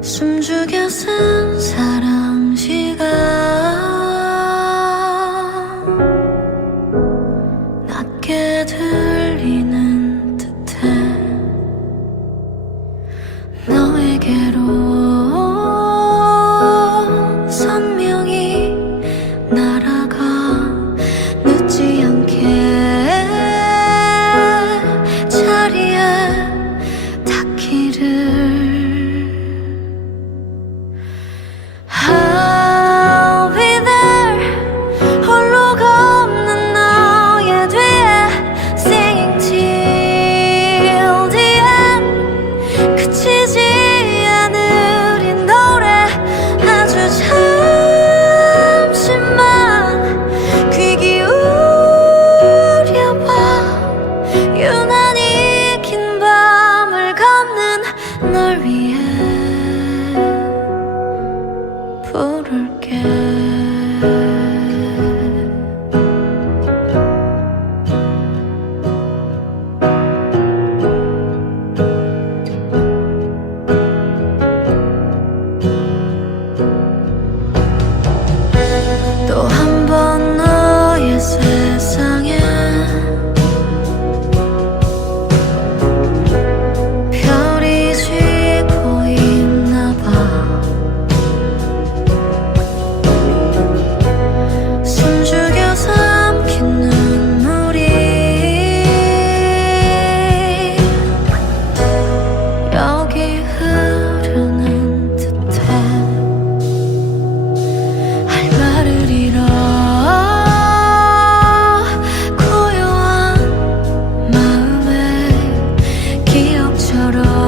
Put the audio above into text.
숨죽여 쓴 사랑 시간 낮게 들리는 듯해 너에게로 선명히 날아가 늦지 않게 자리에 닿기를 I'll be there 홀로 걷는 너의 뒤에 Singing till the end 그치지 않을 이 노래 아주 잠시만 귀 기울여봐 유난히 긴 밤을 걷는 널 위해 부를게 또 한 번 너의 세상에 별이 지고 있나 봐 숨죽여 삼킨 눈물이 여기 흐르는 듯해 할 말을 잃어 고요한 마음에 기억처럼